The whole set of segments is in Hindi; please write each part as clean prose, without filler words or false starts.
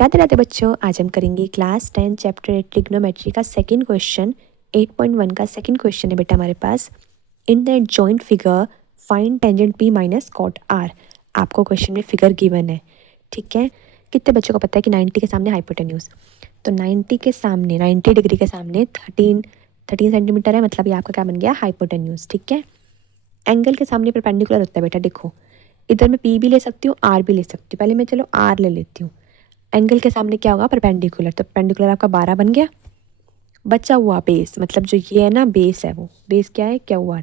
राधे राधे बच्चों, आज हम करेंगे क्लास 10 चैप्टर 8 ट्रिग्नोमेट्री का सेकंड क्वेश्चन। 8.1 का सेकंड क्वेश्चन है बेटा हमारे पास। In that joint figure find tangent P minus cot R. आपको क्वेश्चन में फिगर गिवन है, ठीक है। कितने बच्चों को पता है कि 90 के सामने हाइपोटेन्यूज, तो 90 के सामने 90 डिग्री के सामने 13 सेंटीमीटर है, मतलब ये आपका क्या बन गया, हाइपोटेन्यूज, ठीक है। एंगल के सामने परपेंडिकुलर होता है बेटा। देखो इधर मैं पी भी ले सकती हूँ, आर भी ले सकती हूँ। पहले मैं चलो आर ले लेती हूँ। एंगल के सामने क्या होगा, परपेंडिकुलर, तो परपेंडिकुलर आपका 12 बन गया। बचा हुआ बेस, मतलब जो ये है ना बेस है, वो बेस क्या है, क्या हुआ,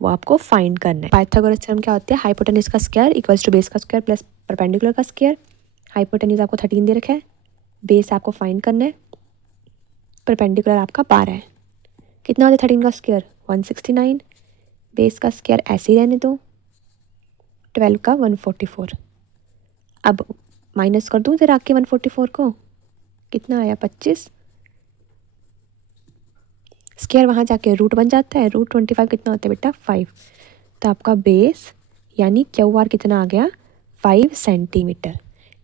वो आपको फाइंड करना है। पाइथागोरस थ्योरम क्या होता है, हाइपोटेन्यूज का स्क्वायर इक्वल्स टू बेस का स्क्वायर प्लस परपेंडिकुलर का स्क्वायर। हाइपोटेन्यूज आपको 13 दे रखा है, बेस आपको फाइंड करना है, परपेंडिकुलर आपका 12 है। कितना होता है 13 का स्क्वायर, 169। बेस का स्क्वायर ऐसे ही रहने दो, 12 का 144। अब माइनस कर दूँ जरा आके 144 को, कितना आया 25। स्क्वायर वहाँ जाके रूट बन जाता है, रूट 25 कितना होता है बेटा 5। तो आपका बेस यानी क्यू आर कितना आ गया, 5 सेंटीमीटर,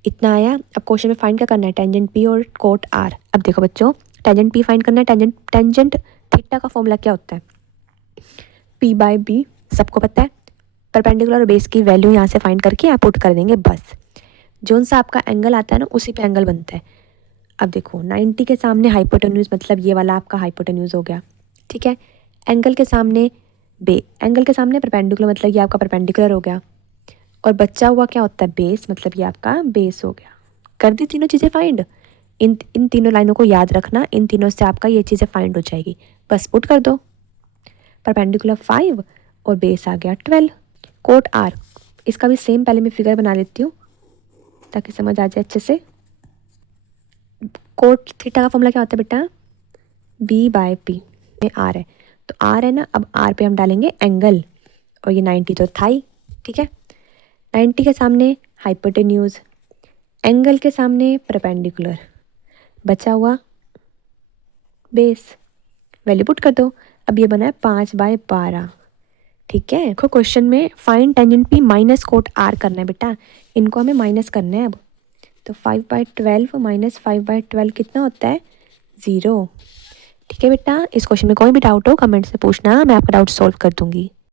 इतना आया। अब क्वेश्चन में फाइंड क्या करना है, टेंजेंट पी और कोट आर। अब देखो बच्चों, टेंजेंट पी फाइंड करना है। टेंजेंट थीटा का फॉर्मूला क्या होता है, पी बाय बी, सबको पता है। परपेंडिकुलर और बेस की वैल्यू यहाँ से फाइंड करके आप पुट कर देंगे, बस। जोन सा आपका एंगल आता है ना, उसी पे एंगल बनता है। अब देखो 90 के सामने हाइपोटेन्यूज, मतलब ये वाला आपका हाइपोटेन्यूज हो गया, ठीक है। एंगल के सामने एंगल के सामने परपेंडिकुलर, मतलब ये आपका परपेंडिकुलर हो गया। और बचा हुआ क्या होता है, बेस, मतलब ये आपका बेस हो गया। कर दी तीनों चीज़ें फाइंड। इन तीनों लाइनों को याद रखना, इन तीनों से आपका ये चीज़ें फाइंड हो जाएगी, बस पुट कर दो। परपेंडिकुलर 5 और बेस आ गया 12। कोट आर, इसका भी सेम, पहले मैं फिगर बना लेती हूँ ताकि समझ आ जाए अच्छे से। कोट थीटा का फॉर्मूला क्या होता है बेटा, बी बाय पी में आर है, तो आर है ना, अब आर पे हम डालेंगे एंगल, और ये 90 तो था ही, ठीक है। 90 के सामने हाइपोटेन्यूज, एंगल के सामने परपेंडिकुलर, बचा हुआ बेस, वैल्यू पुट कर दो। अब ये बना है 5/12, ठीक है। देखो क्वेश्चन में find tangent P minus cot R करना है बेटा, इनको हमें माइनस करना है। अब तो 5/12 माइनस 5/12 कितना होता है, 0, ठीक है बेटा। इस क्वेश्चन में कोई भी डाउट हो कमेंट से पूछना, मैं आपका डाउट सॉल्व कर दूंगी।